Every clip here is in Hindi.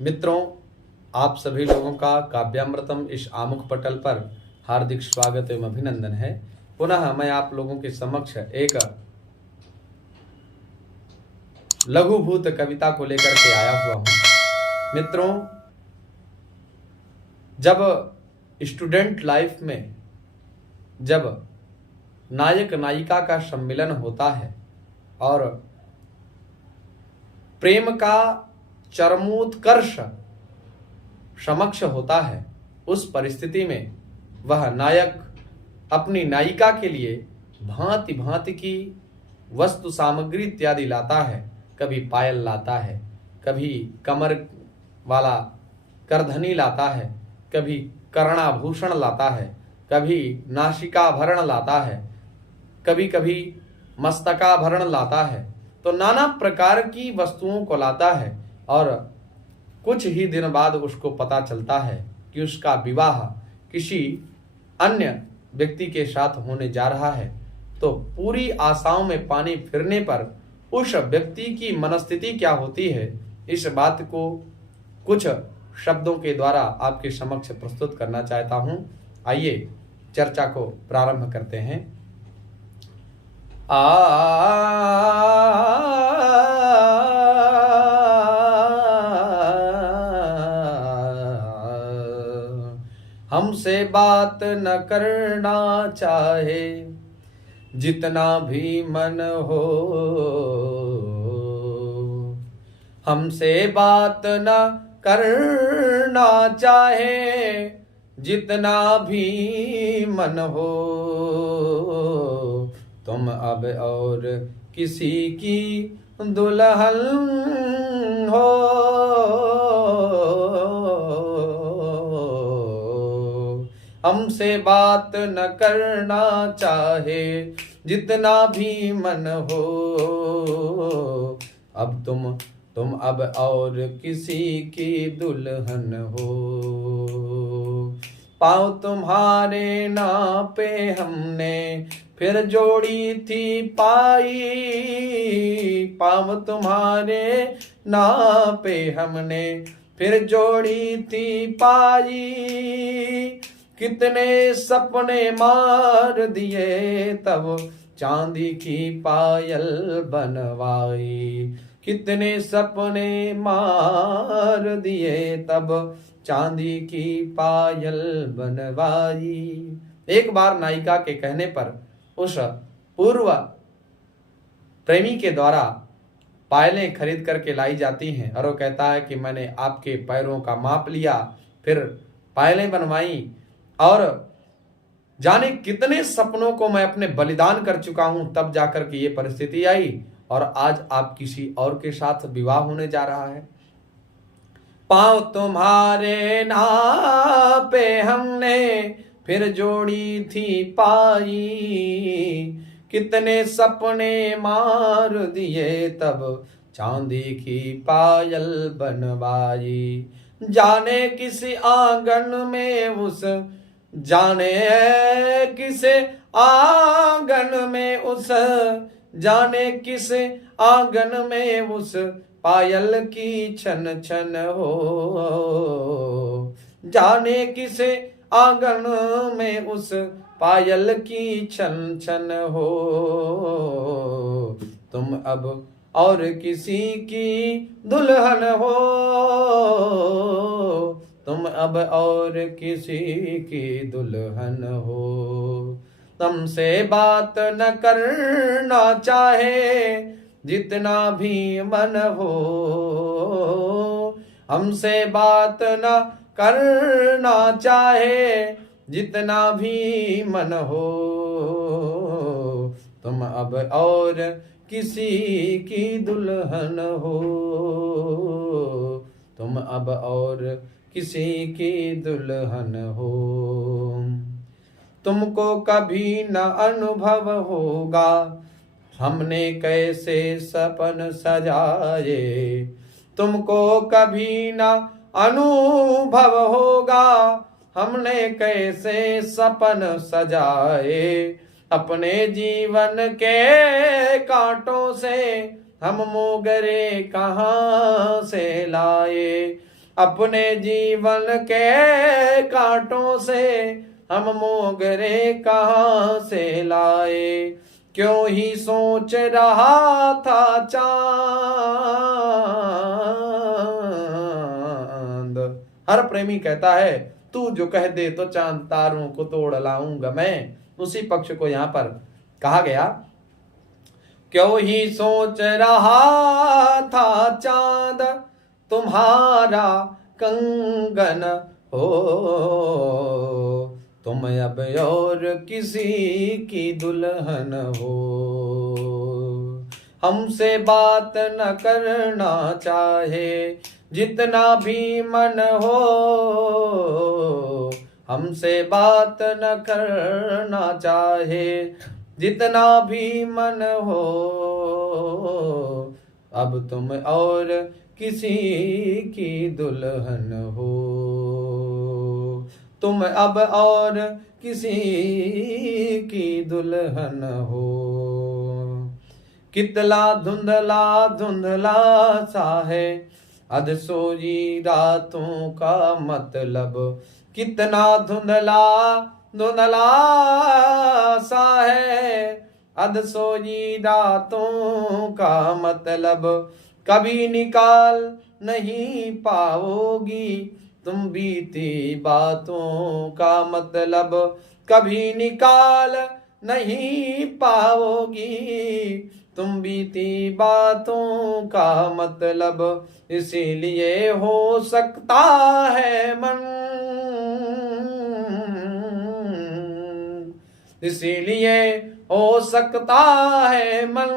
मित्रों, आप सभी लोगों का काव्यामृतम इस आमुख पटल पर हार्दिक स्वागत एवं अभिनंदन है। पुनः मैं आप लोगों के समक्ष एक लघुभूत कविता को लेकर के आया हुआ हूं। मित्रों, जब स्टूडेंट लाइफ में जब नायक नायिका का सम्मिलन होता है और प्रेम का चरमोत्कर्ष समक्ष होता है, उस परिस्थिति में वह नायक अपनी नायिका के लिए भांति भांति की वस्तु सामग्री इत्यादि लाता है। कभी पायल लाता है, कभी कमर वाला करधनी लाता है, कभी कर्णाभूषण लाता है, कभी नासिकाभरण लाता है, कभी कभी मस्तकाभरण लाता है। तो नाना प्रकार की वस्तुओं को लाता है और कुछ ही दिन बाद उसको पता चलता है कि उसका विवाह किसी अन्य व्यक्ति के साथ होने जा रहा है। तो पूरी आशाओं में पानी फिरने पर उस व्यक्ति की मनस्थिति क्या होती है, इस बात को कुछ शब्दों के द्वारा आपके समक्ष प्रस्तुत करना चाहता हूं। आइए चर्चा को प्रारंभ करते हैं। हमसे बात न करना चाहे जितना भी मन हो, हमसे बात न करना चाहे जितना भी मन हो, तुम अब और किसी की दुल्हन हो। हमसे बात न करना चाहे जितना भी मन हो, अब तुम अब और किसी की दुल्हन हो। पाँव तुम्हारे नापे हमने फिर जोड़ी थी पाई, पाँव तुम्हारे नापे हमने फिर जोड़ी थी पाई। कितने सपने मार दिए तब चांदी की पायल बनवाई, कितने सपने मार दिए तब चांदी की पायल बनवाई। एक बार नायिका के कहने पर उस पूर्व प्रेमी के द्वारा पायलें खरीद करके लाई जाती हैं और वो कहता है कि मैंने आपके पैरों का माप लिया, फिर पायलें बनवाई और जाने कितने सपनों को मैं अपने बलिदान कर चुका हूं, तब जाकर के ये परिस्थिति आई और आज आप किसी और के साथ विवाह होने जा रहा है। पाँव तुम्हारे नापे हमने फिर जोड़ी थी पाई, कितने सपने मार दिए तब चांदी की पायल बनवाई। जाने किस आंगन में उस, जाने किस आंगन में उस, जाने किस आंगन में उस पायल की छन छन हो। जाने किस आंगन में उस पायल की छन छन हो, तुम अब और किसी की दुल्हन हो, तुम अब और किसी की दुल्हन हो। तुमसे बात न करना चाहे जितना भी मन हो, हमसे बात न करना चाहे जितना भी मन हो, तुम अब और किसी की दुल्हन हो, तुम अब और किसी की दुल्हन हो। तुमको कभी न अनुभव होगा हमने कैसे सपन सजाए, तुमको कभी न अनुभव होगा हमने कैसे सपन सजाए। अपने जीवन के कांटों से हम मोगरे कहाँ से लाए, अपने जीवन के कांटों से हम मोगरे कहाँ से लाए, क्यों ही सोच रहा था चांद। हर प्रेमी कहता है तू जो कह दे तो चांद तारों को तोड़ लाऊंगा मैं। उसी पक्ष को यहाँ पर कहा गया, क्यों ही सोच रहा था चांद तुम्हारा कंगन हो, तुम अब और किसी की दुल्हन हो। हमसे बात न करना चाहे जितना भी मन हो, हमसे बात न करना चाहे जितना भी मन हो, अब तुम और किसी की दुल्हन हो, तुम अब और किसी की दुल्हन हो। कितला धुंधला धुंधला सा है अधसोई रातों का मतलब, कितना धुंधला धुंधला सा है अधसोई रातों का मतलब, कभी निकाल नहीं पाओगी तुम बीती बातों का मतलब, कभी निकाल नहीं पाओगी तुम बीती बातों का मतलब। इसीलिए हो सकता है मन, इसीलिए हो सकता है मन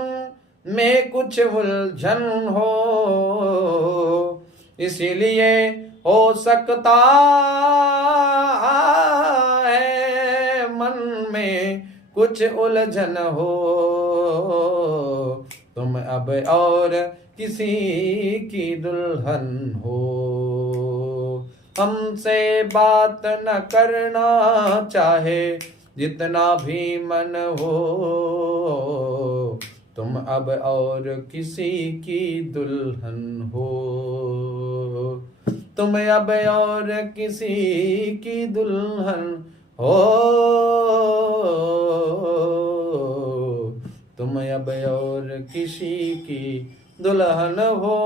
में कुछ उलझन हो, इसीलिए हो सकता है मन में कुछ उलझन हो, तुम अब और किसी की दुल्हन हो। हमसे बात न करना चाहे जितना भी मन हो, तुम अब और किसी की दुल्हन हो, तुम अब और किसी की दुल्हन हो, तुम अब और किसी की दुल्हन हो।